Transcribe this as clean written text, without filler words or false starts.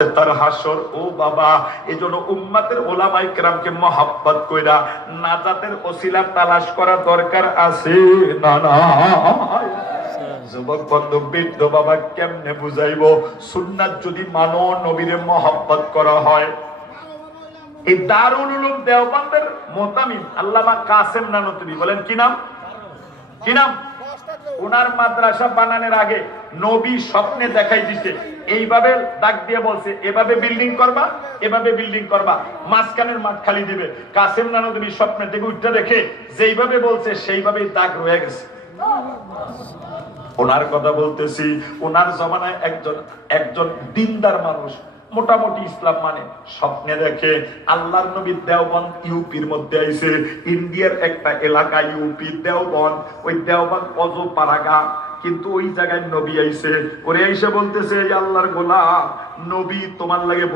তার হাসর। ও বাবা, এজন্য উম্মতের ওলামায়ে কেরামকে মহব্বত কইরা নাজাতের ওসিলা তালাশ করা দরকার আছে না না? যুবক বন্ধু, বৃদ্ধ বাবা, কেমনে বুঝাইবো? সুন্নাত যদি মানো, নবীরে মহব্বত করা হয়। এই দারুল উলুম দেওবন্দের মুতামিম আল্লামা কাসেম নানুতুবি, বলেন কি নাম? কি নাম? ওনার মাদ্রাসা বানানোর আগে নবী স্বপ্নে দেখাই দিছে, এইভাবে ডাক দিয়ে বলছে, এভাবে বিল্ডিং করবা, এভাবে বিল্ডিং করবা, মাঝখানের মাঠ খালি দিবে। কাসেম নানুতুবি স্বপ্নে থেকে উঠতে দেখে যেইভাবে বলছে সেইভাবেই দাগ রয়ে গেছে। ওনার কথা বলতেছি, ওনার জমানায় একজন দিনদার মানুষ, মোটামুটি ইসলাম মানে, স্বপ্নে দেখে আল্লাহর নবী দেওবন্দ ইউপির মধ্যে আইছে। ইন্ডিয়ার একটা এলাকা ইউপি দেওবন্দ, ওই দেওবন্দ অজো পারাগা, কিন্তু ওই জায়গায় নবী আইছে। করে আইসে বলতেছে, এই আল্লাহর গোলাম, নবী তোমার লাগে